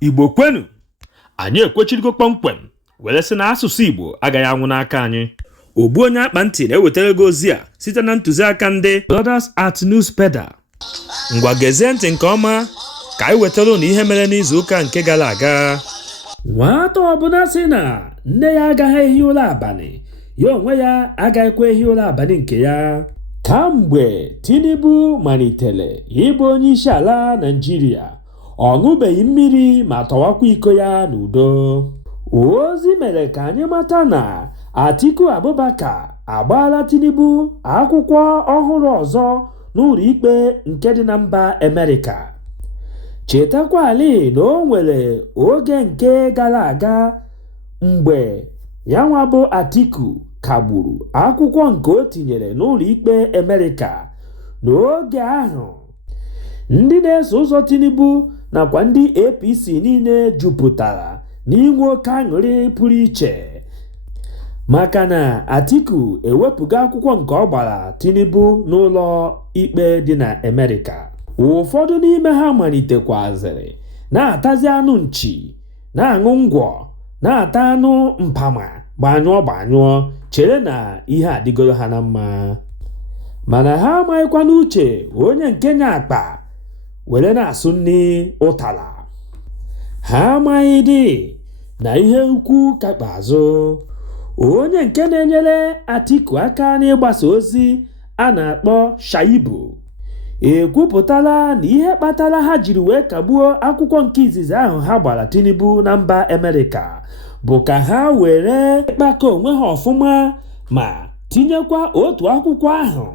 Igbo kwenu, anyị ekwechirigo kpọmkwem were sị na asụsụ Igbo agaghị anwụ n'aka anyị. Ogbuonyeakpanti na-ewetara gị ozi a site na ntụziaka ndị Brothers at Newspedia. Ngwa gezie ntị nke ọma ka anyị wetara unu ihe mere n'izu ụka nke gara aga. Nwata ọbụla sị na nne ya agaghị ehi ụra abalị, ya onwe ya agaghịkwa ehi ụra abalị nke ya. Kamgbe Tinubu malitere ịbụ onye isi ala Naịjirịa, ọ ṅụbeghị mmiri ma tọwakwa iko ya n'udo. Ozi mere ka anyị mata na Atiku Abubakar agbaala Tinubu akwụkwọ ọhụrụ ọzọ n'ụlọ ikpe nke dị na mba Amerịka. Chetakwali na o nwere oge nke gara aga mgbe ya nwa bụ Atiku kagburu akwụkwọ nke o tinyere n'ụlọ ikpe Amerịka. N'oge ahụ, ndị na-eso ụzọ Tinubu nakwa ndị APC niile jupụtara n'inwe oke aṅụrị pụrụ iche maka na Atiku ewepụga akwụkwọ nke ọ gbara Tinubu n'ụlọ ikpe dị na Amerịka. Ụfọdụ n'ime ha malitekwazịrị na-atazi anụ nchi, na-aṅụ ngwọ, na-ata anụ mpama gbanyụọ chere na ihe adịgoro ha na mma, mana ha amaghịkwa n'uche onye nke nya akpa were na-asụ nri ụtara. Ha amaghị dị na ihe ukwu kakpa azụ. Onye nke na-enyere Atiku aka n'ịgbasa ozi a na-akpọ Shaibu ekwupụtala na ihe kpatara ha jiri wee kagbuo akwụkwọ nke izizi ahụ ha gbara Tinubu na mba Amerịka bụ ka ha were ịkpakọ onwe ha ọfụma ma tinyekwa otu akwụkwọ ahụ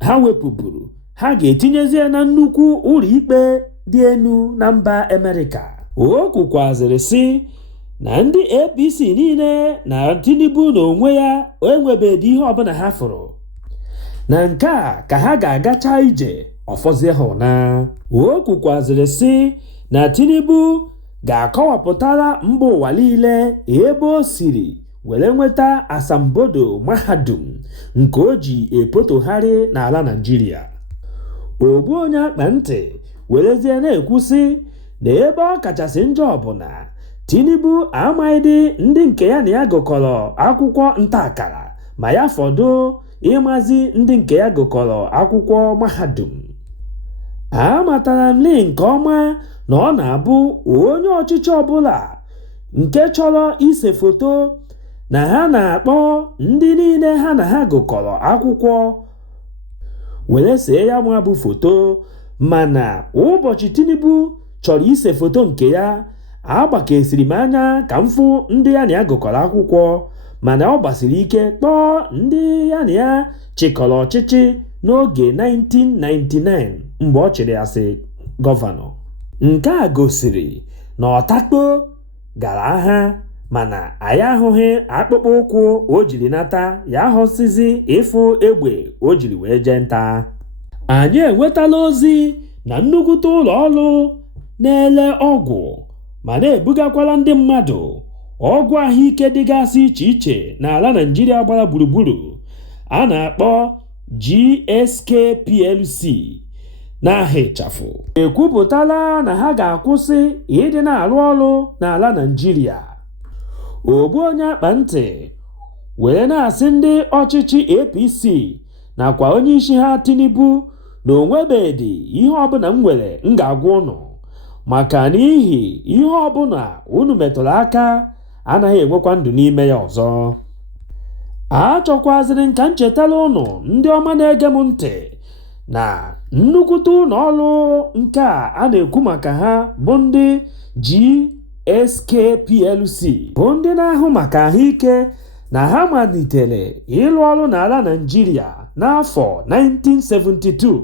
ha wepụburu ha ga-etinyezie na nnukwu ụlọ ikpe dị elu na mba Amerịka. O kwukwazịrị sị na ndị APC niile na Tinubu na onwe ya enwebeghị ihe ọbụla ha fụrụ, na nke a ka ha ga-agacha ije ọfọzie ha ụna. O kwukwazịrị sị na Tinubu ga-akọwapụtara mba ụwa niile ebe o siri were nweta asambodo mahadum nke o ji epotogharị n'ala Naịjirịa. Ogbuonyeakpanti werezie na-ekwu sị na ebe ọ kachasị njọ bụ na Tinubu amaghịdị ndị nke ya na ya gụkọrọ akwụkwọ ntaakara ma ya fọdụ ịmazi ndị nke ya gụkọrọ akwụkwọ mahadum. Amatara m nke ọma na ọ na-abụ onye ọchịchị ọbụla nke chọrọ ise foto na ha na-akpọ ndị niile ha na ha gụkọrọ akwụkwọ were see ya nwa bụ foto, mana ụbọchị Tinubu chọrọ ise foto nke ya, agbakesiri m anya ka m fụ ndị ya na ya gụkọrọ akwụkwọ, mana ọ gbasiri ike kpọọ ndị ya na ya chịkọrọ ọchịchị n'oge 1999 mgbe ọ chịrị asị gọvanọ. Nke a gosiri na ọtakpo gara agha mana anyị ahụghị akpụkpọ ụkwụ o jiri nata, ya hụsizi ịfụ egbe o jiri wee jee nta. Anyị enwetala ozi na nnukwute ụlọ ọrụ na-ele ọgwụ ma na-ebugakwala ndị mmadụ ọgwụ ahụike dịgasị iche iche n'ala Naịjirịa gbara gburugburu a na-akpọ GSK PLC n'aha ịchafụ ekwupụtala na ha ga-akwụsị ịdị na-arụ ọrụ n'ala Naịjirịa. Ogbuonyeakpanti were na-asị ndị ọchịchị APC nakwa onye isi ha Tinubu na onwebedị ihe ọbụla m nwere m ga-agwa ụnụ, maka n'ihi ihe ọbụla unu metụrụ aka anaghị enwekwa ndụ n'ime ya ọzọ. Achọkwazịrị nka nchetara ụnụ ndị ọma na-ege m ntị na nnukwute ụlọ ọrụ nke a na-ekwu maka ha bụ ndị GSK PLC bụ ndị na-ahụ maka ahụike, na ha malitere ịrụ ọrụ n'ala Naịjirịa n'afọ 1972.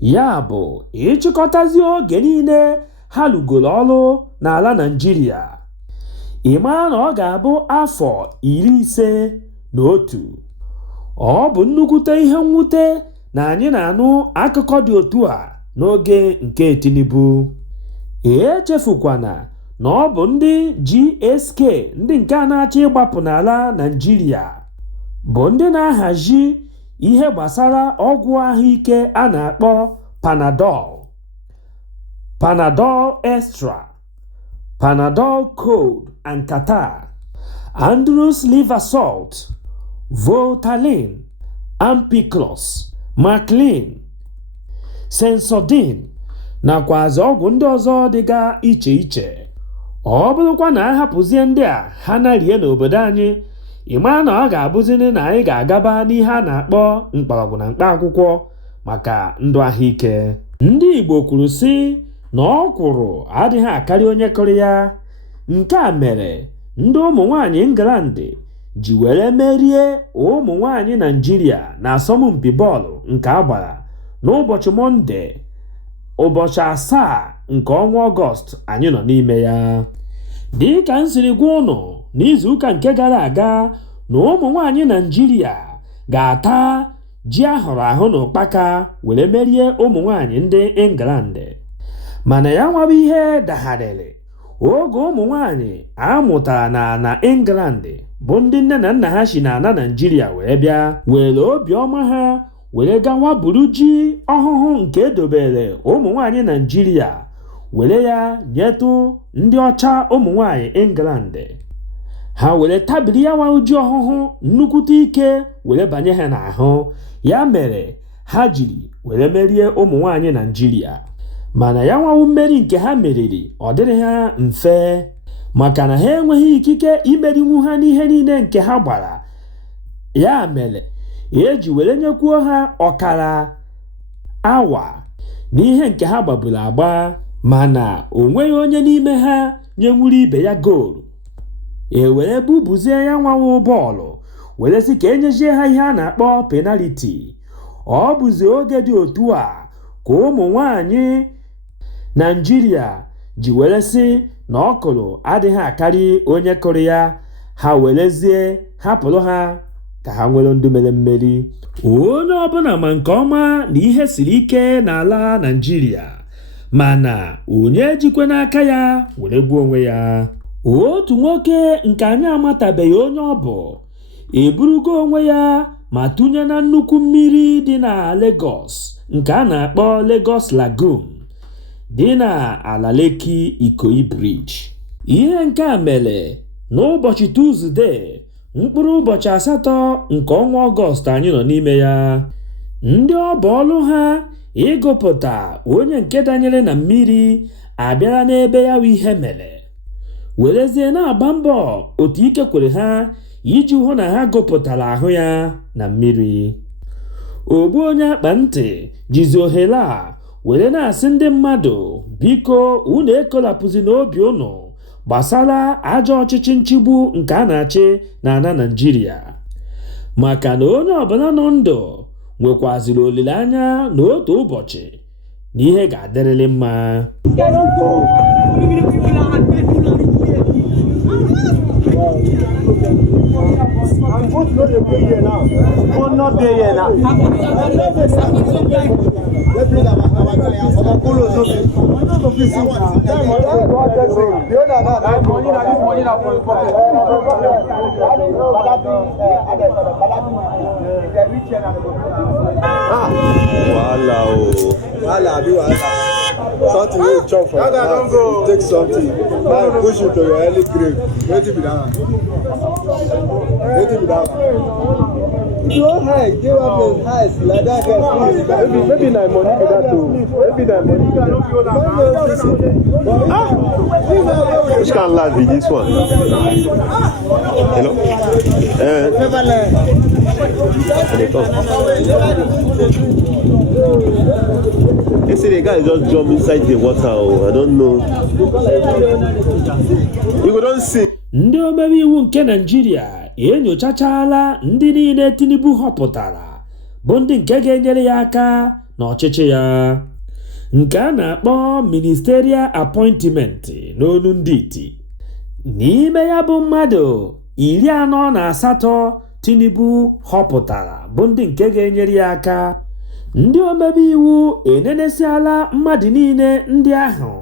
Ya bụ ịchịkọtazi oge niile ha lụgoro ọrụ n'ala Naịjirịa, ị mara na ọ ga-abụ afọ 51. Ọ bụ nnukwute ihe mwute na anyị na-anụ akụkọ dị otu a n'oge nke Tinubu. Echefukwana na ọ bụ ndị GSK ndị nke a na-achọ ịgbapụ n'ala Naịjirịa bụ ndị na-ahazi ihe gbasara ọgwụ ahụike a na-akpọ Panadol Extra Panadol Cold and Catarrh, Andrews Liver Salt, Voltaren, Ampiclox, Maclean, Sensodyne nakwazi ọgwụ ndị ọzọ dịga iche iche. Ọ bụrụkwa na a hapụzie ndị a ha na-rie n'obodo anyị, ịma na ọ ga-abụzini na anyị ga-agaba n'ihe a na-akpọ mkpọrọgwụ na mkpa akwụkwọ maka ndụ ahụike. Ndị Igbo kwuru sị na ọkwụrụ adịghị akarị onye kụrụ ya. Nke a mere ndị ụmụ nwanyị England ji were merie ụmụ nwanyị Naịjirịa na asọmpi bọọlụ nke agbara n'ụbọchị Mọnde, ụbọchị 7 nke ọnwa Ọgọst anyị nọ n'ime ya. Dị ka m siri gwa ụnụ n'izuụka nke gara aga na ụmụ nwanyị Naịjirịa ga-ata ji ahụrụ ahụ na ụkpaka were merie ụmụ nwanyị ndị England. Mana ya nwabụ ihe dagharịrị oge ụmụ nwanyị amụtara na England bụ ndị nne na nna ha si n'ala Naịjirịa wee bịa were obiọma ha were gawa buru ji ọhụhụ nke edobere ụmụ nwanyị Naịjirịa were ya nyetụ ndị ọcha ụmụ nwanyị England. Ha were tabiri ya nwa ji ọhụhụ nnukwute ike were banye ha n'ahụ. Ya mere ha jiri were merie ụmụ nwanyị Naịjirịa. Mana ya nwawu mmeri nke ha meriri ọ dịrị ha mfe maka na ha enweghị ikike imerinwu ha n'ihe niile nke ha gbara. Ya mere eji were nyekwuo ha ọkara awa n'ihe nke ha gbaburu agba, mana o nweghị onye n'ime ha nyenwuru ibe ya goolu. Were bubuzie ya nwawu bọọlụ were sị ka enyezie ha ihe a na-akpọ penaliti. Ọ bụzi oge dị otu a ka ụmụ nwanyị Naịjirịa ji were sị na ọkụrụ adịghị akarị onye kụrụ ya. Ha werezie hapụrụ ha ka ha nwere ndụ mere mmeri. Onye ọbụla ma nke ọma na ihe siri ike n'ala Naịjirịa, mana onye jikwe n'aka ya were gbuo onwe ya. Otu nwoke nke anyị amatabeghị onye ọ bụ eburugo onwe ya ma tụnye na nnukwu mmiri dị na Lagos nke a na-akpọ Lagos Lagoon dị na ala Lekki Ikoyi Bridge. Ihe nke a mere n'ụbọchị Tuzdee mkpụrụ ụbọchị 8 nke ọnwa Ọgọst anyị nọ n'ime ya. Ndị ọ bụ ọlụ ha ịgụpụta onye nke danyere na mmiri abịara n'ebe ya ihe mere, werezie na-agba mbọ otu ike kwere ha iji hụ na ha gụpụtara ahụ ya na mmiri. Ogbuonyeakpanti jizi ohere a were na-asị ndị mmadụ biko unu ekolapụzi n'obi unu gbasara ajọ ọchịchị nchigbu nke a na-achị n'ala Naịjirịa, maka na onye ọbụla nọ ndụ nwekwaziri olileanya na otu ụbọchị na ihe ga-adịrịrị mma. Something you chop for your heart, you take something, now push you to your early grave. Wetin be that one? Wetin be that one? You don't hide, give up his eyes like that guy. Maybe na money be that too. Maybe na money be that. Which kind of life be this one? Hello? They say the guy just jump inside the water. Oh, I don't know. You don't see. Ndị omebe iwu nke Naịjirịa enyochachala ndị niile Tinubu họpụtara bụ ndị nke ga-enyere ya aka n'ọchịchị ya, nke a na-akpọ ministerial appointment n'onu ndị iti. N'ime ya bụ mmadụ 48 Tinubu họpụtara bụ ndị nke ga-enyere ya aka. Ndị omebe iwu enenesiala mmadụ niile ndị ahụ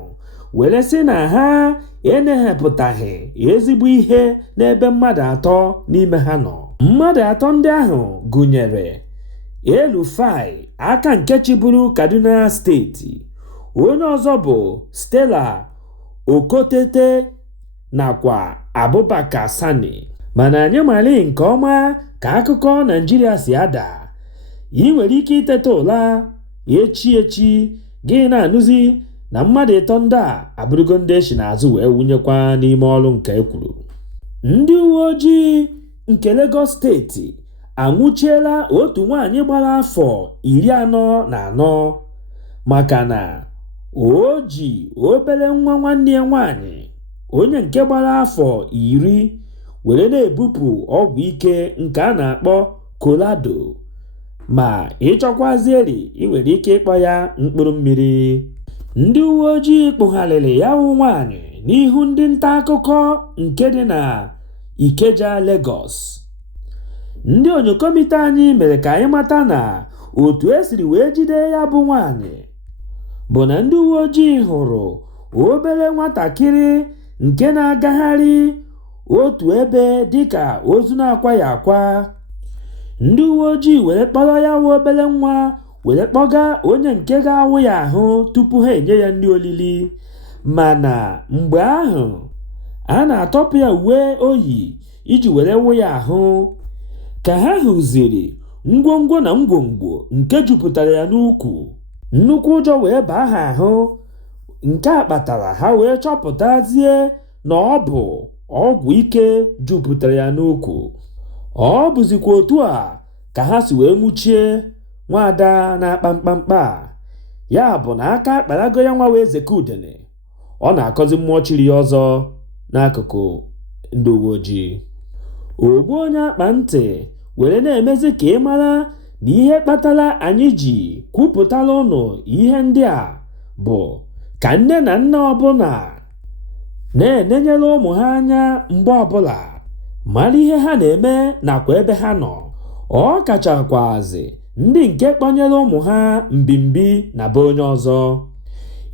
were sị na ha enehepụtaghị ezigbo ihe n'ebe mmadụ 3 n'ime ha nọ. Mmadụ 3 ndị ahụ gụnyere El-Rufai, aka nke chịburu Kaduna steeti. Onye ọzọ bụ Stella Okotete nakwa Abubakar Sani. Mana anyị mara nke ọma ka akụkọ Naịjirịa si ada. Ị nwere ike iteta ụla echi gị na-anụzi na mmadụ ịtọ ndị a abụrụgo ndị echi n'azụ wee wụnyekwa n'ime ọrụ nke ekwuru. Ndị uwe ojii nke Lagos steeti anwụchiela otu nwaanyị gbara afọ 44 maka na o ji obere nwa nwanne ya nwaanyị onye nke gbara afọ 10 were na-ebupụ ọgwụ ike nke a na-akpọ kolado, ma ịchọkwazieri ị nwere ike ịkpọ ya mkpụrụ mmiri. Ndị uwe ojii kpụgharịrị ya wụ nwaanyị n'ihu ndị nta akụkọ nke dị na Ikeja, Lagos. Ndị onyokomite anyị mere ka anyị mata na otu esiri wee jide ya bụ nwaanyị bụ na ndị uwe ojii hụrụ obere nwatakịrị nke na-agagharị otu ebe dịka ozu na-akwaghị akwa. Ndị uwe ojii were kpọrọ ya wụ obere nwa were kpọga onye nke ga-awụ ya ahụ tupu ha enye ya ndị olili. Mana mgbe ahụ a na-atọpụ ya uwe oyi iji were wụ ya ahụ, ka ha hụziri ngwongwo na ngwongwo nke jupụtara ya n'ukwu. Nnukwu ụjọ wee baa ha ahụ, nke a kpatara ha wee chọpụtazie na ọ bụ ọgwụ ike jupụtara ya n'ukwu. Ọ bụzikwa otu a ka ha si wee nwụchie nwaada na-akpa mkpamkpa. Ya bụ na aka akparago ya nwa wee zeke udene. Ọ na-akọzi mmụọ chiri ya ọzọ n'akụkụ ndị uwe ojii. Ogbuonyeakpanti were na-emezi ka ị mara na ihe kpatara anyị ji kwupụtara ụnụ ihe ndị a bụ ka nne na nna ọbụla na-enenyere ụmụ ha anya mgbe ọbụla, mara ihe ha na-eme nakwa ebe ha nọ. Ọ kachakwazi ndị nke kpọnyere ụmụ ha mbimbi na be onye ọzọ.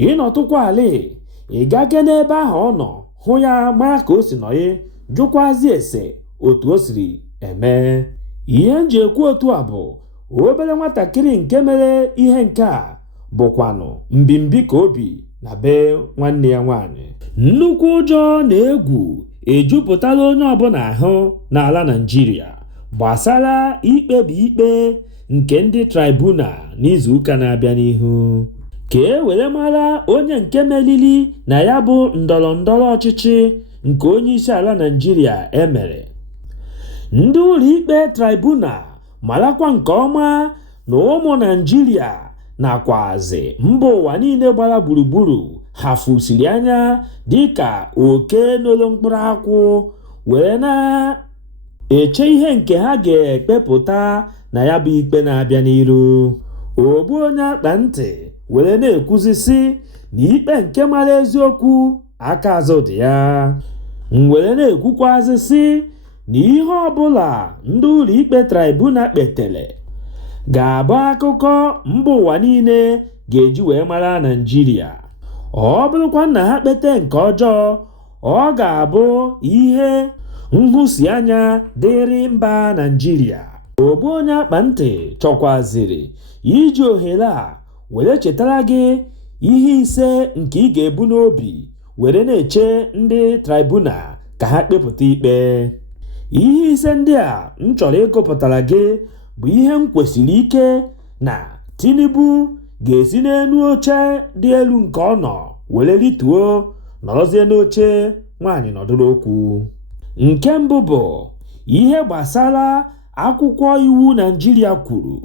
Ịnọtụkwa ali ị gage n'ebe ahụ ọ nọ hụ ya mara ka o si nọye, jụkwazi ese otu o siri eme. Ihe nji ekwu otu a bụ obere nwatakịrị nke mere ihe nke a bụkwanụ mbimbi ka obi na be nwanne ya nwaanyị. Nnukwu ụjọ na egwu ejupụtala onye ọbụla ahụ n'ala Naịjirịa gbasara ikpebi ikpe nke ndị tribunal n'izuụka na-abịa n'ihu, ka e were mara onye nke melili na ya bụ ndọrọndọrọ ọchịchị nke onye isi ala Naịjirịa emere. Ndị ụlọ ikpe tribunal marakwa nke ọma na ụmụ Naịjirịa nakwazi mba ụwa niile gbara gburugburu hafusiri anya dịka oke n'olu mkpụrụ akwụ wee na-eche ihe nke ha ga-ekpepụta na ya bụ ikpe na-abịa n'iru. Ogbuonyeakpanti were na-ekwuzi sị na ikpe nke mara eziokwu aka azụ dị ya. Were na-ekwukwazi sị na ihe ọbụla ndị ụlọ ikpe tribunal kpetere ga-abụ akụkọ mba ụwa niile ga-eji wee mara Naịjirịa. Ọ bụrụkwa na ha kpete nke ọjọọ, ọ ga-abụ ihe nhụsianya dịrị mba Naịjirịa. Ogbuonyeakpanti chọkwaziri iji ohere a were chetara gị ihe ise nke ị ga-ebu n'obi were na-eche ndị tribunal ka ha kpepụta ikpe. Ihe ise ndị a m chọrọ ịgụpụtara gị bụ ihe m kwesịrị ike na Tinubu ga-esi n'elu oche dị elu nke ọ nọ were rituo nọrọzie n'oche nwaanyị nọdụrụ okwu. Nke mbụ bụ ihe gbasara akwụkwọ iwu Naịjirịa kwuru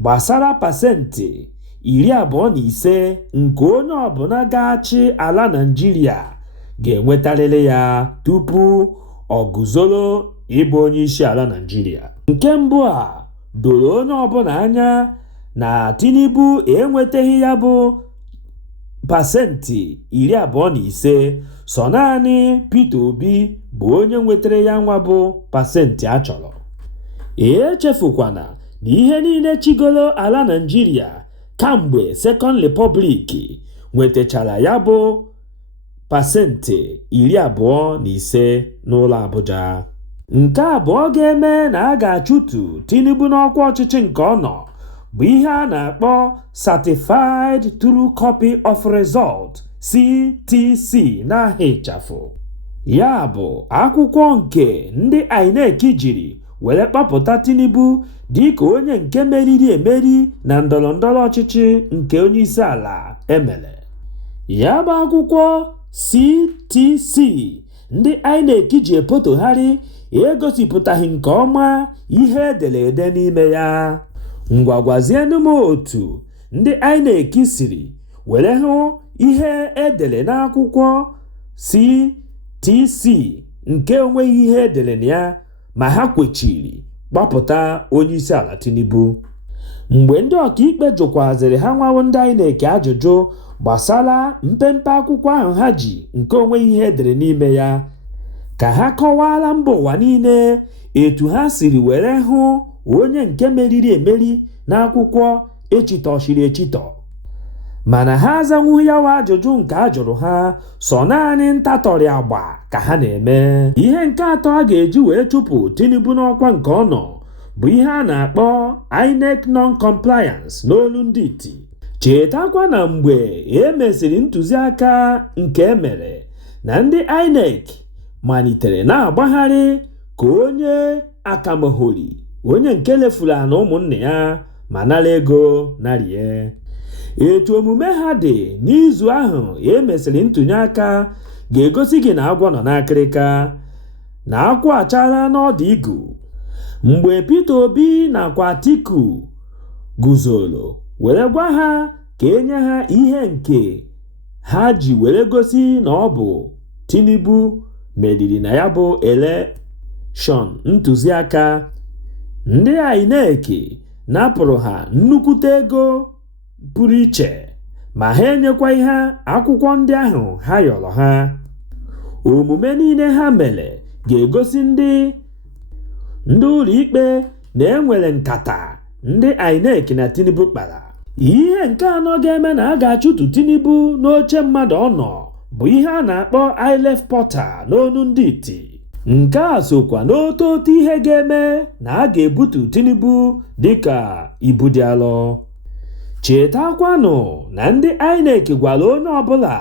gbasara pasentị 25 nke onye ọbụla ga-achị ala Naịjirịa ga-enwetarịrị ya tupu ọ guzoro ịbụ onye isi ala Naịjirịa. Nke mbụ a doro onye ọbụla anya na Tinubu enwetaghị ya bụ pasentị 25, sọ naanị Peter Obi bụ onye nwetara ya nwa bụ pasentị a chọrọ. Echefukwana na ihe niile chigoro ala Naịjirịa kamgbe Second Republic nwetachara ya bụ pasentị 25 n'ụlọ Abuja. Nke abụọ ga-eme na a ga-achụtu Tinubu n'ọkwa ọchịchị nke ọ nọ bụ ihe a na-akpọ Certified True Copy of Result (CTC) n'aha ịchafụ. ya bụ akwụkwọ nke ndị INEC jiri were kpọpụta Tinubu dịka onye nke meriri emeri na ndọrọndọrọ ọchịchị nke onye isi ala emere. Ya bụ akwụkwọ CTC ndị INEC ji epotogharị egosipụtaghị nke ọma ihe ederede n'ime ya. Ngwa gwazienụ m otu ndị INEC siri were hụ ihe edere n'akwụkwọ CTC nke enweghị ihe edere na ya ma ha kwechiri gbapụta onye isi ala Tinubu. Mgbe ndị ọkaikpe jụkwazịrị ha nwawo ndị INEC ajụjụ gbasara mpempe akwụkwọ ahụ ha ji nke onweghị ihe edere n'ime ya, ka ha kọwaala mba ụwa niile etu ha siri were hụ onye nke meriri emeri n'akwụkwọ echitọchiri echitọ. Mana ha azanwughị yawa ajụjụ nke a jụrụ ha, sọ naanị ntatọrị agba ka ha na-eme. Ihe nke atọ a ga-eji wee chụpụ Tinubu n'ọkwa nke ọ nọ bụ ihe a na-akpọ INEC non-compliance n'olu ndị iti. Chetakwa na mgbe e mesịrị ntụziaka nke emere na ndị INEC malitere na-agbagharị ka onye akamohori, onye nke lefuru na ụmụnne ya ma nara ego narie. Etu omume ha dị n'izu ahụ e mesịrị ntụnye aka ga-egosi gị na agwọ nọ n'akịrịka na akwụ achala n'ọdụ igu. Mgbe Peter Obi nakwa Atiku guzoro were gwa ha ka enye ha ihe nke ha ji were gosi na ọ bụ Tinubu meriri na ya bụ elekshọn ntụziaka, ndị INEC napụrụ ha nnukwute ego pụrụ iche ma ha enyekwaghị ha akwụkwọ ndị ahụ ha yọrọ ha. Omume niile ha mere ga-egosi ndị ụlọ ikpe na enwere nkata ndị INEC na Tinubu kpara. Ihe nke anọ ga-eme na a ga-achụtụ Tinubu n'oche mmadụ ọ nọ bụ ihe a na-akpọ ILEF portal n'onu ndị iti. Nke a sokwa n'otu ihe ga-eme na a ga-ebutu Tinubu dịka ibu dị alọ. Chetakwanụ na ndị INEC gwara onye ọbụla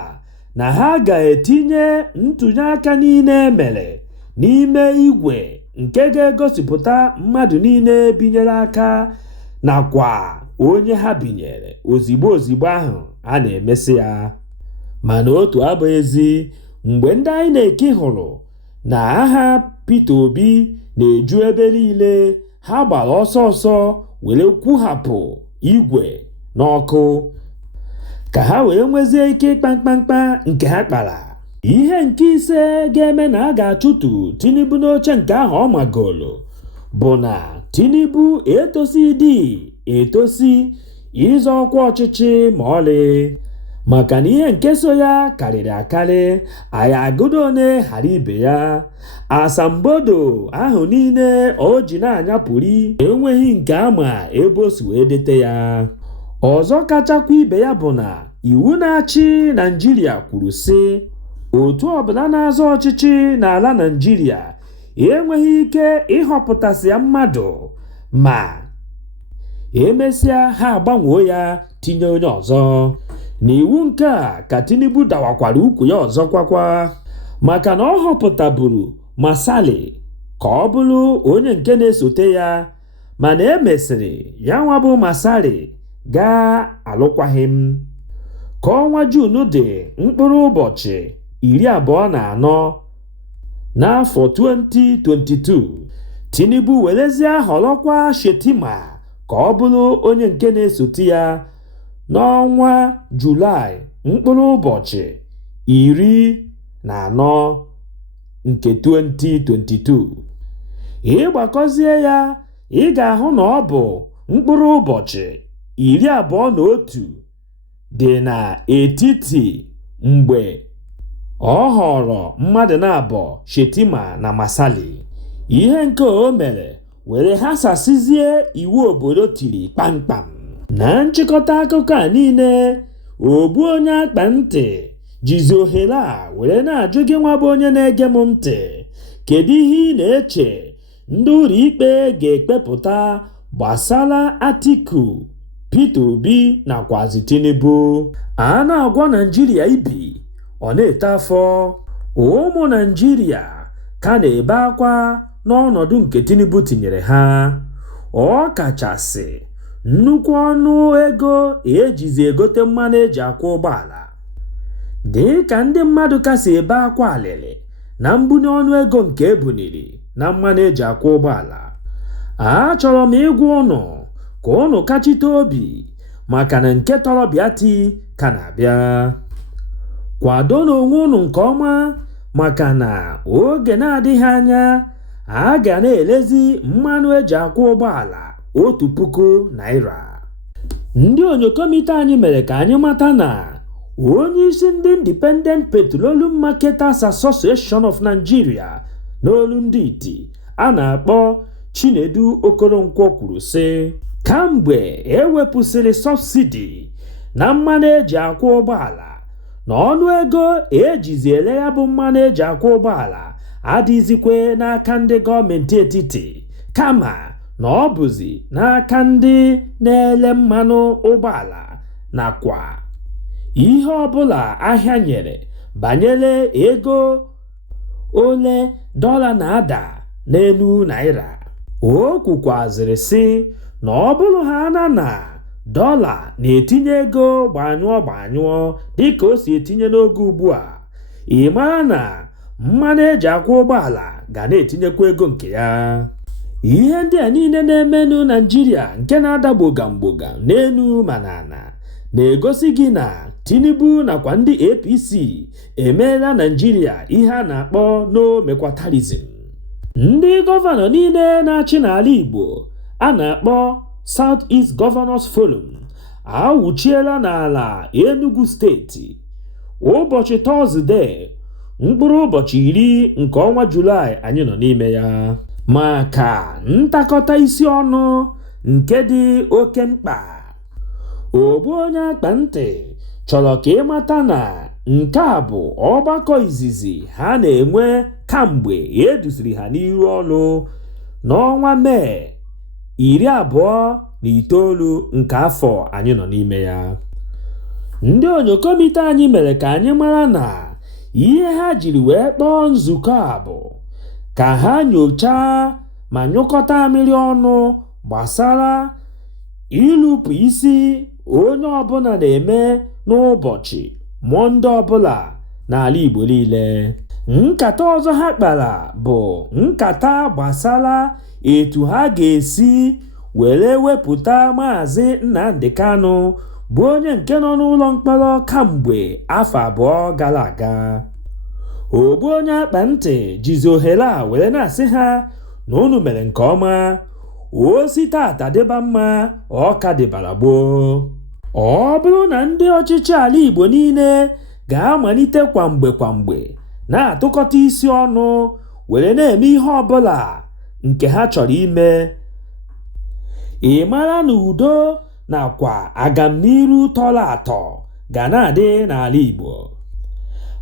na ha ga-etinye ntụnye aka niile emere n'ime igwe nke ga-egosipụta mmadụ niile binyere aka nakwa onye ha binyere ozigbo ahụ a na-emesi ya. Mana otu abụghịzi mgbe ndị INEC hụrụ na aha Peter Obi na-eju ebe niile, ha gbara ọsọ were kwụhapụ igwe n'ọkụ ka ha wee nwezie ike ịkpa mkpamkpa nke ha kpara. Ihe nke ise ga-eme na a ga-achụtụ Tinubu n'oche nke ahụ ọ magolo bụ na Tinubu etosi ịzọ ọkwa ọchịchị ma ọlị, maka na ihe nke so ya karịrị akarị. Anyị agụdo one ghara ibe ya. Asambodo ahụ niile o ji na-anyapụri enweghị nke ama ebe o si wee dete ya. Ọzọ kachakwa ibe ya bụ na iwu na-achị Naịjirịa kwuru sị otu ọbụla na-azọ ọchịchị n'ala Naịjirịa enweghị ike ịhọpụtasị ya mmadụ ma emesịa ha agbanwoo ya tinye onye ọzọ. N'iwu nke a ka Tinubu dawakwara ukwu ya ọzọ kwakwa, maka na ọ họpụtaburu Masali ka ọ bụrụ onye nke na-esote ya, mana emesịrị ya nwa bụ Masali gaa alụkwaghịm. Ka ọnwa Juun dị mkpụrụ ụbọchị 24 n'afọ 2022, Tinubu werezie họrọkwa Shetima ka ọ bụrụ onye nke na-esote ya n'ọnwa Julaị mkpụrụ ụbọchị 14 nke 2022. Ịgbakọzie ya ị ga-ahụ na ọ bụ mkpụrụ ụbọchị 21 dị n'etiti mgbe ọ họrọ mmadụ na-abọ Shetima na Masali. Ihe nke o mere were hasasizie iwu obodo tiri kpamkpam. Na nchịkọta akụkọ a niile, Ogbuonyeakpanti jizi ohere a were na-ajụ gị nwa bụ onye na-ege m ntị, kedu ihe ị na-eche ndị ụlọ ikpe ga-ekpepụta gbasara Atiku, Peter Obi nakwazi Tinubu? A na-agwa Naịjirịa ibi ọ na-ete afọ. ụmụ Naịjirịa ka na-ebe akwa n'ọnọdụ nke Tinubu tinyere ha, ọ kachasị nnukwu ọnụ ego ejizi egote mmanụ eji akwọ ụgbọala. Dị ka ndị mmadụ kasị ebe akwa alịlị na mbunye ọnụ ego nke ebuniri na mmanụ eji akwọ ụgbọala, achọrọ m ịgwa ụnụ ka ụnụ kachite obi maka na nke tọrọ bịati ka na-abịa. Kwado n'onwe ụnụ nke ọma maka na oge na-adịghị anya a ga na-elezi mmanụ eji akwọ ụgbọala 1,000 naira. Ndị onyokomite anyị mere ka anyị mata na onye isi ndị Independent Petroleum Marketers Association of Nigeria n'olu ndị iti a na-akpọ Chinedu Okoronkwo kwuru sị, kamgbe ewepụsịrị sọbsidi na mmanụ eji akwọ ụgbọala na ọnụ ego ejizi ele ya bụ mmanụ eji akwọ ụgbọala adịzikwe n'aka ndị gọọmenti etiti, kama na ọ bụzi n'aka ndị na-ele mmanụ ụgbọala nakwa ihe ọbụla ahịa nyere banyere ego ole dọla na-ada n'elu naira. O kwukwazịrị sị na ọ bụrụ ha na dọla na-etinye ego gbanyụọ dịka o si etinye n'oge ugbu a, ị mara na mmanụ eji akwọ ụgbọala ga na-etinyekwa ego nke ya. Ihe ndị a niile na-emenụ Naịjirịa nke na-ada gbogam n'elu ma n'ala na-egosi gị na Tinubu nakwa ndị APC emeela Naịjirịa ihe a na-akpọ no mekwatarism. Ndị gọvanọ niile na-achị n'ala Igbo a na-akpọ South East Governors Forum awụchiela n'ala Enugu steeti ụbọchị Tọzdee mkpụrụ ụbọchị 10 nke ọnwa Julaị anyị nọ n'ime ya maka ntakọta isi ọnụ nke dị oke mkpa. Ogbuonyeakpanti chọrọ ka ịmata na nke a bụ ọgbakọ izizi ha na-enwe kamgbe eduziri ha n'iru ọrụ n'ọnwa Mee 29 nke afọ anyị nọ n'ime ya. Ndị onyokomite anyị mere ka anyị mara na ihe ha jiri wee kpọọ nzukọ a bụ ka ha nyochaa ma nyụkọta amịrị ọnụ gbasara ịlụpụ isi onye ọbụla na-eme n'ụbọchị Mọnde ọbụla n'ala Igbo niile. Nkata ọzọ ha kpara bụ nkata gbasara etu ha ga-esi were wepụta Maazị Nnamdi Kanụ bụ onye nke nọ n'ụlọ mkpọrọ kamgbe afọ 2 gara aga. Ogbuonyeakpanti jizi ohere a were na-asị ha na unu mere nke ọma, osi tata dịba mma ọka dịbara gboo. Ọ bụrụ na ndị ọchịchị ala Igbo niile ga-amalite kwamgbe na-atụkọta isi ọnụ were na-eme ihe ọbụla nke ha chọrọ ime, ị mara na udo nakwa agamniru tọrọ atọ ga na-adị n'ala Igbo.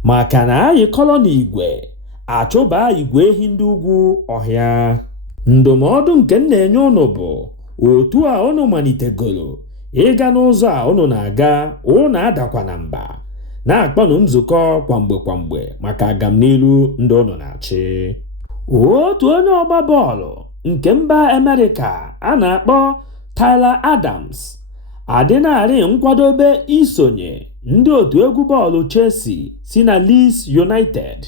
Maka na anyị kọrọ n'igwe achụba igwe ehi ndị ugwu ọhịa. Ndụmọdụ nke m na-enye ụnụ bụ otu a ụnụ malitegoro ịga n'ụzọ a ụnụ na-aga, ụnụ adakwa na mba, na-akpọnụ nzukọ kwamgbe maka agamniru ndị ụnụ na-achị. Otu onye ọgba bọọlụ nke mba Amerịka a na-akpọ Tyler Adams adịnarị nkwadobe isonye ndị otu egwu bọọlụ Chelsea si na Leeds United.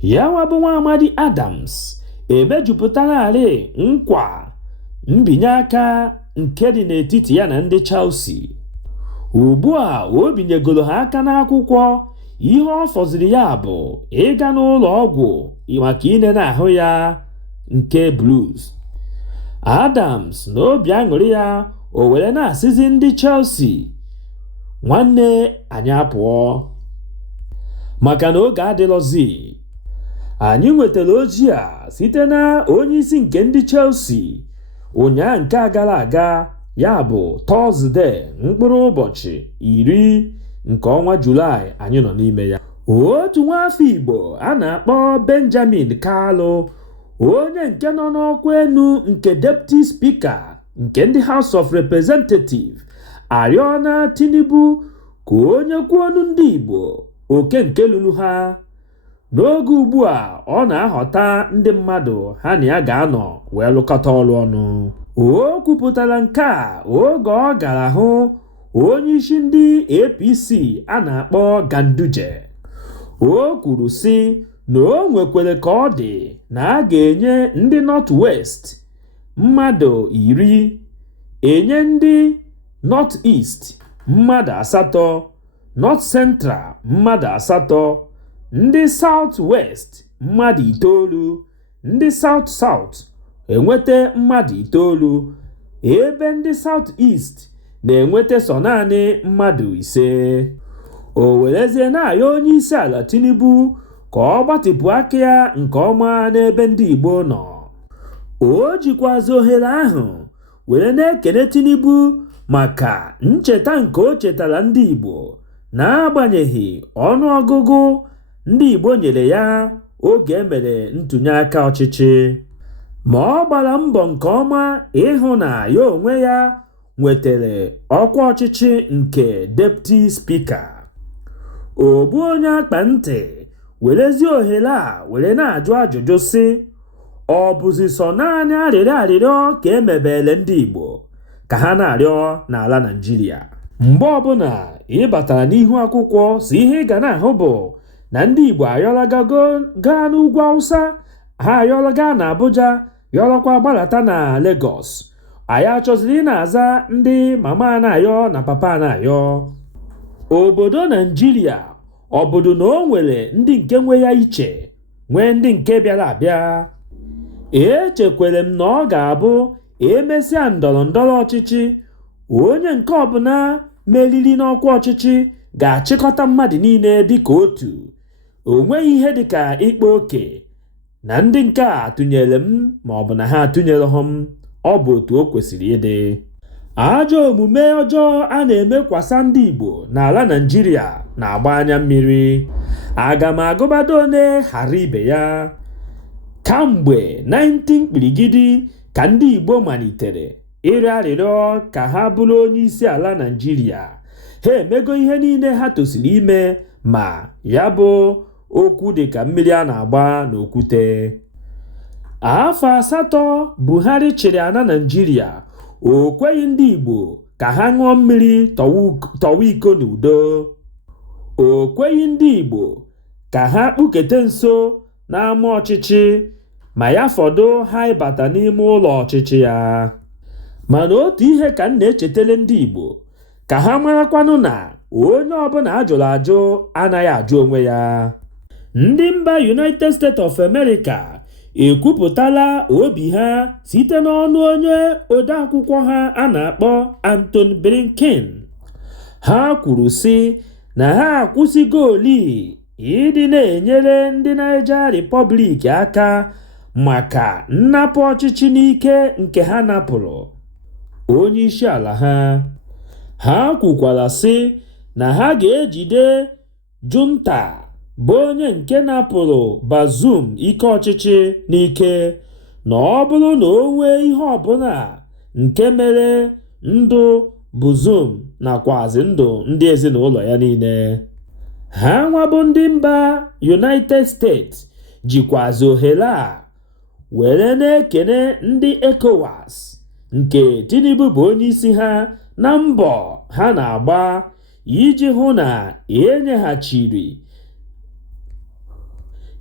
Ya wabụ nwa amadi Adams emejupụtanarị nkwa mbinye aka nke dị n'etiti ya na ndị Chelsea. Ugbu a o binyegoro ha aka n'akwụkwọ, ihe ọ fọziri ya bụ ịga n'ụlọ ọgwụ maka inene ahụ ya nke blues. Adams na obi aṅụrị ya o were na-asịzi ndị Chelsea, nwanne anyị apụọ maka na oge adịlọzi. Anyị nwetara ozi a site na onye isi nke ndị Chelsea ụnyaahụ nke gara aga, ya bụ Tọzdee mkpụrụ ụbọchị 10 nke ọnwa Julaị anyị nọ n'ime ya. Otu nwaafọ Igbo a na-akpọ Benjamin Kalụ, onye nke nọ n'ọkwa enu nke Deputy Speaker nke ndị House of Representatives, arịọna Tinubu ka onye kwuo ọnụ ndị Igbo oke nke lulu ha n'oge ugbu a ọ na-aghọta ndị mmadụ ha na ya ga-anọ wee lụkọta ọrụ ọnụ. O kwupụtara nke a oge ọ gara hụ onye isi ndị APC a na-akpọ Ganduje. O kwuru sị na o nwekwere ka ọ dị na a ga-enye ndị North West mmadụ 10, enye ndị North East mmadụ 8, North Central mmadụ 8, ndị South West mmadụ 9, ndị South South enweta mmadụ 9, ebe ndị South East na-enweta sọ naanị mmadụ 5. O werezie na-ayọ onye isi ala Tinubu ka ọ gbatịpụ aka ya nke ọma n'ebe ndị Igbo nọ. O jikwazi ohere ahụ were na-ekene Tinubu maka ncheta nke o chetara ndị Igbo n'agbanyeghị ọnụọgụgụ ndị Igbo nyere ya oge emere ntụnye aka ọchịchị, ma ọ gbara mbọ nke ọma ịhụ na ya onwe ya nwetara ọkwa ọchịchị nke Deputy Speaker. Ogbuonyeakpanti werezie ohere a were na-ajụ ajụjụ sị ọ bụzi sọ naanị arịrịọ ka emebere ndị Igbo ka ha na-arịọ n'ala Naịjirịa. Mgbe ọbụla ị batara n'ihu akwụkwọ si ihe ị ga na-ahụ bụ na ndị Igbo ayọlaga gaa n'ugwu Awụsa, ha ayọlaga na Abuja, yọrọkwa gbalata na Lagos. Anyị achọziri ị na-aza ndị mama na-ayọ na papa na-ayọ. Obodo Naịjirịa obodo na o nwere ndị nke nwe ya iche, nwee ndị nke bịara abịa. Echekwere m na ọ ga-abụ emesịa ndọrọndọrọ ọchịchị, onye nke ọbụla meriri n'ọkwa ọchịchị ga-achịkọta mmadụ niile dịka otu. O nweghị ihe dịka ịkpa oke na ndị nke a tụnyere m ma ọ bụ na ha atụnyere m. Ọ bụ otu o kwesịrị ịdị. Ajọ omume ọjọọ a na-emekwasa ndị Igbo n'ala Naịjirịa na-agba anya mmiri. Aga m agụbado one ghara ibe ya. Kamgbe 19 kpirigidi ka ndị Igbo malitere ịrịọ arịrịọ ka ha bụrụ onye isi ala Naịjirịa, ha emego ihe niile ha tosiri ime, ma ya bụ okwu dịka mmiri a na-agba n'okwute. Afọ 8 Buhari chịrị ana Naịjirịa, o kweghị ndị Igbo ka ha ṅụọ mmiri tọwa iko n'udo. O kweghị ndị Igbo ka ha kpụkete nso n'ama ọchịchị, ma ya fọdụ ha ịbata n'ime ụlọ ọchịchị ya. Mana otu ihe ka m na-echetele ndị Igbo, ka ha marakwanụ na onye ọbụla ajụrụ ajụ anaghị ajụ onwe ya. Ndị mba United States of America ekwupụtala obi ha site n'ọnụ onye odeakwụkwọ ha a na-akpọ Anthony Blinken. Ha kwuru sị na ha akwụsịgo ịdị na-enyere ndị Niger Republic aka maka nnapụ ọchịchị n'ike nke ha napụrụ onye isi ala ha. Ha kwukwara sị na ha ga-ejide junta bụ onye nke napụrụ Bazoum ike ọchịchị n'ike, na ọ bụrụ na o nwee ihe ọbụla nke mere ndụ Bazoum nakwazi ndụ ndị ezinụlọ ya niile. Ha nwabụ ndị mba United States jikwazi ohere a were na-ekene ndị ECOWAS nke Tinubu bụ onye isi ha na mbọ ha na-agba iji hụ na enyeghachiri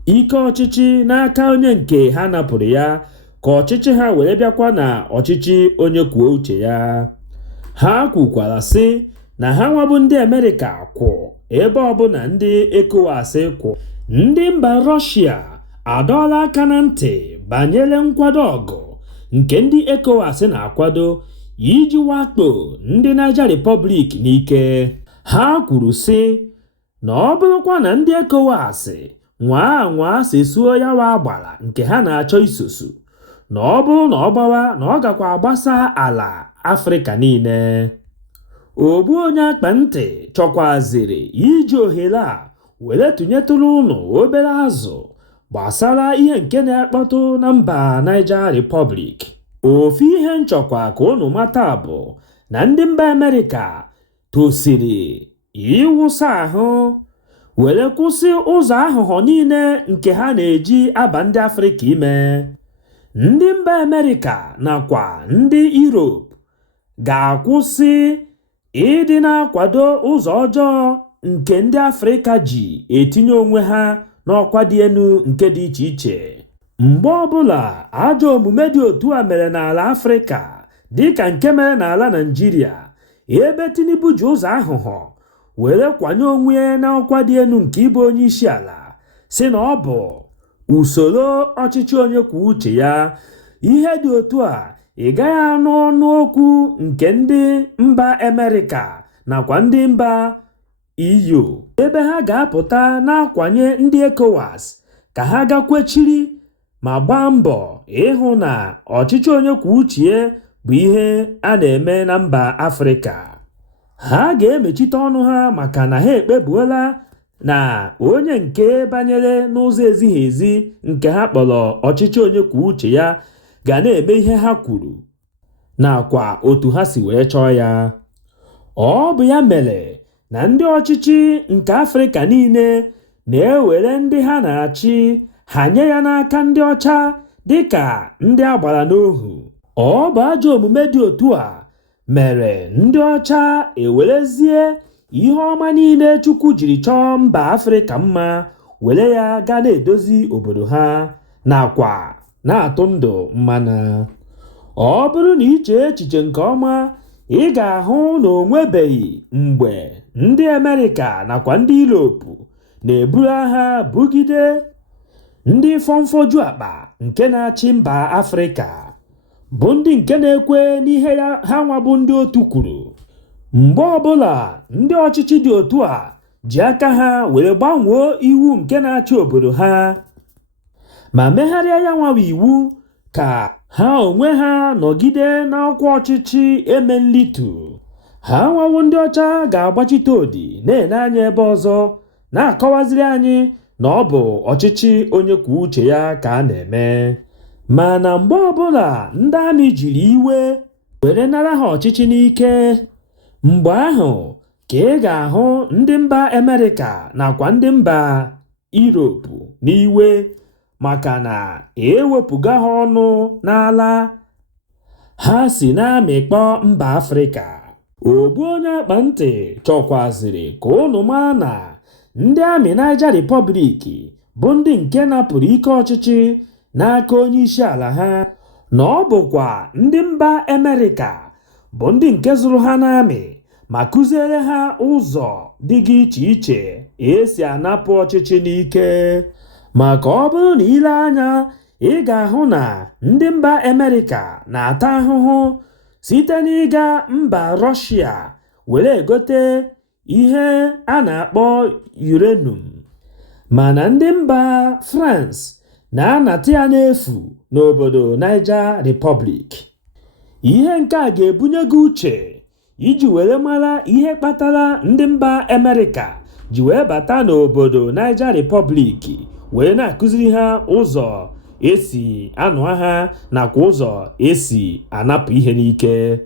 ike ọchịchị n'aka onye nke ha napụrụ ya, ka ọchịchị ha were bịakwa na ọchịchị onye kwuo uche ya. Ha kwukwara sị na ha nwabụ ndị Amerịka kwụ ebe ọbụla ndị ECOWAS kwụ. Ndị mba Rọshia adọọla aka na ntị banyere nkwado ọgụ nke ndị ECOWAS na-akwado iji wakpo ndị Niger Republic n'ike. Ha kwuru sị na ọ bụrụkwa na ndị ECOWAS nwaa sesuo ya wa agbara nke ha na-achọ isosu, na ọ bụrụ na ọ gbawa na ọ gakwa agbasa ala Afrịka niile. Ogbuonyeakpanti chọkwaziri iji ohere a were tụnyetụrụ ụnụ obere azụ gbasara ihe nke na-akpọtụ na mba Niger Republic. Ofu ihe nchọkwa ka ụnụ mata bụ na ndị mba Amerịka tosiri ịwụsa ahụ were kwụsị ụzọ aghụghọ niile nke ha na-eji aba ndị Afrịka ime. Ndị mba Amerịka nakwa ndị Europe ga-akwụsị ịdị na-akwado ụzọ ọjọọ nke ndị Afrịka ji etinye onwe ha n'ọkwa dị elu nke dị iche iche. Mgbe ọbụla ajọ omume dị otu a mere n'ala Afrịka dịka nke mere n'ala Naịjirịa, ebe Tinubu ji ụzọ aghụghọ were kwanye onwe ya n'ọkwa dị elu nke ịbụ onye isi ala, si na ọ bụ usoro ọchịchị onye kwuo uche ya, ihe dị otu a ị gaghị anụ ọnụ okwu nke ndị mba Amerịka nakwa ndị mba EU, ebe ha ga-apụta na-akwanye ndị ECOWAS ka ha gakwechiri ma gbaa mbọ ịhụ na ọchịchị onye kwuo uche bụ ihe a na-eme na mba Afrịka. Ha ga-emechite ọnụ ha maka na ha ekpebuola na onye nke banyere n'ụzọ ezighị ezi nke ha kpọrọ ọchịchị onye kwuo uche ya ga na-eme ihe ha kwuru nakwa otu ha si wee chọọ ya. Ọ bụ ya mere na ndị ọchịchị nke Afrịka niile na-ewere ndị ha na-achị ha nye ya n'aka ndị ọcha dịka ndị agbara n'ohu. Ọ bụ ajọ omume dị otu a mere ndị ọcha ewerezie ihe ọma niile Chukwu jiri chọọ mba Afrịka mma were ya gaa na-edozi obodo ha nakwa na-atụ ndụ mmanụ. Ọ bụrụ na iche echiche nke ọma, ị ga-ahụ na o nwebeghị mgbe ndị Amerịka nakwa ndị Europe na-eburu agha bugide ndị fọmfoju akpa nke na-achị mba Afrịka, bụ ndị nke na-ekwe n'ihe ha nwa bụ ndị otu kwuru. Mgbe ọbụla ndị ọchịchị dị otu a ji aka ha were gbanwee iwu nke na-achị obodo ha ma megharịa ya nwawa iwu ka ha onwe ha nọgide n'ọkwa ọchịchị emenlitu, ha nwawo ndị ọcha ga-agbachite odi na-ene anya ebe ọzọ na-akọwaziri anyị na ọ bụ ọchịchị onye kwuo uche ya ka a na-eme. Mana mgbe ọbụla ndị amị jiri iwe were nara ha ọchịchị n'ike, mgbe ahụ ka ị ga-ahụ ndị mba Amerịka nakwa ndị mba Europe n'iwe maka na ewepụga ha ọnụ n'ala ha si na-amịkpọ mba Afrịka. Ogbuonyeakpanti chọkwaziri ka unu maa na ndị amị Niger Republic bụ ndị nke napụrụ ike ọchịchị n'aka onye isi ala ha, na ọ bụkwa ndị mba Amerịka bụ ndị nke zụrụ ha n'amị ma kụziere ha ụzọ dịga iche iche esi anapụ ọchịchị n'ike. Maka ọ bụrụ na ile anya, ị ga-ahụ na ndị mba Amerịka na-ata ahụhụ site n'ịga mba Rọshia were egote ihe a na-akpọ uranium, mana ndị mba France na-anata ya n'efu n'obodo Niger Republic. Ihe nke a ga-ebunye gị uche iji were mara ihe kpatara ndị mba Amerịka ji wee bata n'obodo Niger Republic wee na-akụziri ha ụzọ esi anụ agha nakwa ụzọ esi anapụ ihe n'ike.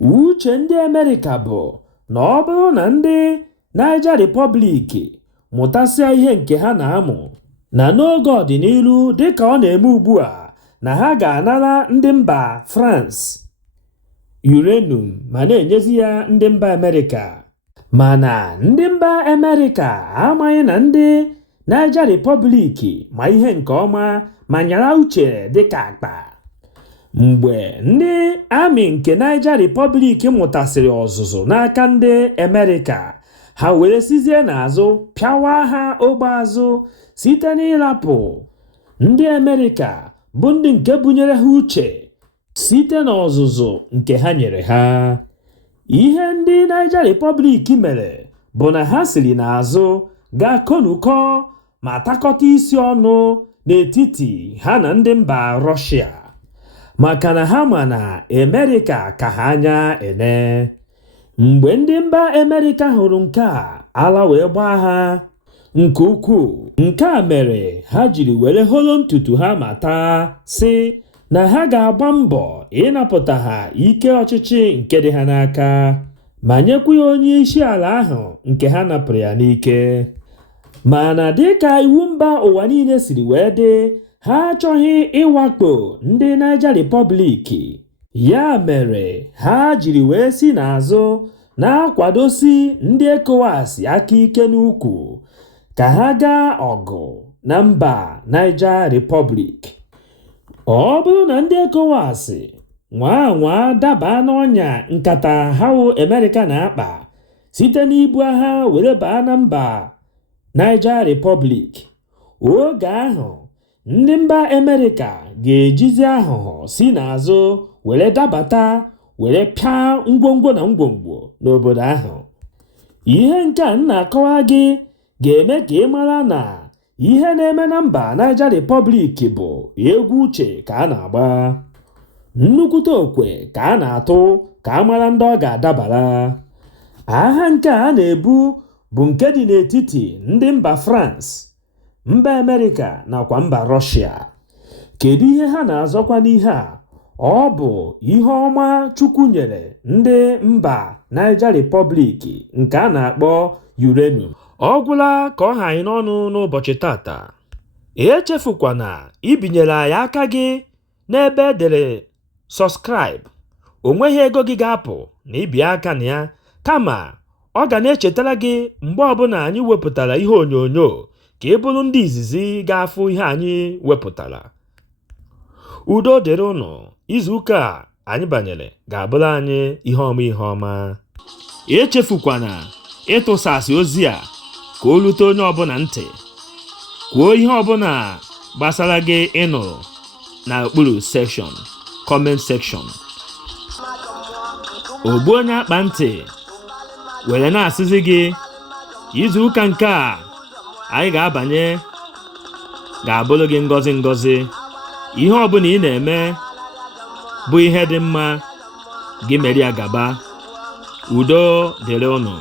Uche ndị Amerịka bụ na ọ bụrụ na ndị Niger Republic mụtasịa ihe nke ha na-amụ, na n'oge ọdịnihu dịka ọ na-eme ugbu a, na ha ga-anara ndị mba France uranium ma na-enyezi ya ndị mba Amerịka. Mana ndị mba Amerịka amaghị na ndị Niger Republic ma ihe nke ọma ma nyara uche dịka akpa. Mgbe ndị amị nke Niger Republic mụtasịrị ọzụzụ n'aka ndị Amerịka, ha were sizie n'azụ pịawa ha ogbe azụ site n'ịrapụ ndị Amerịka bụ ndị nke bunyere ha uche site n'ọzụzụ nke ha nyere ha. Ihe ndị Niger Republic mere bụ na ha siri n'azụ gaa konukọ ma takọta isi ọnụ n'etiti ha na ndị mba Rọshia, maka na ha ma na Amerịka ka ha anya ene. Mgbe ndị mba Amerịka hụrụ nke a, ala wee gbaa ha nke ukwuu. Nke a mere ha jiri were holo ntutu ha ma taa sị na ha ga-agba mbọ ịnapụta ha ike ọchịchị nke dị ha n'aka ma nyekwa ya onye isi ala ahụ nke ha napụrụ ya n'ike. mana dịka iwu mba ụwa niile siri wee dị, ha achọghị ịwakpo ndị Niger Republic. Ya mere ha jiri wee si n'azụ na-akwadosi ndị ECOWAS aka ike n'ukwu ka ha gaa ọgụ na mba Niger Republic. Ọ bụrụ na ndị ECOWAS nwa daba n'ọnya nkata ha Amerịka na-akpa site n'ibu agha were baa na mba Niger Republic, oge ahụ ndị mba Amerịka ga-ejizi ahụhụ si n'azụ were dabata were pịa ngwongwo na ngwongwo n'obodo ahụ. Ihe nke a na-akọwa gị ga-eme ka ị mara na ihe na-eme na mba Niger Republic bụ egwu uche ka a na-agba. Nnukwute okwe ka a na-atụ ka a mara ndị ọ ga-adabara. Agha nke a na-ebu bụ nke dị n'etiti ndị mba France, mba Amerịka nakwa mba Russia. Kedu ihe ha na-azọkwa n'ihe a? Ọ bụ ihe ọma Chukwu nyere ndị mba Niger Republic nke a na-akpọ uranium. Ọ gwụla ka ọ ha anyị n'ọnụ n'ụbọchị tata. Echefukwana ibinyere anyị aka gị n'ebe edere subscribe. O nweghị ego gị ga-apụ na ibi aka na ya, kama ọ ga na-echetara gị mgbe ọbụla anyị wepụtara ihe onyonyo ka ị bụrụ ndị izizi ga-afụ ihe anyị wepụtara. Udo dịrị ụnụ. Izu ụka anyị banyere ga-abụrụ anyị ihe ọma. Echefukwana ịtụsasị ozi a ka o rute onye ọbụla ntị. Kwuo ihe ọbụla gbasara gị ịnụrụ n'okpuru section comment section. Ogbuonyeakpanti were na-asịzi gị izu ụka nke a anyị ga-abanye ga-abụrụ gị ngọzi. Ihe ọbụla ị na-eme bụ ihe dị mma, gị mere ya gaba. Udo dịrị ụnụ.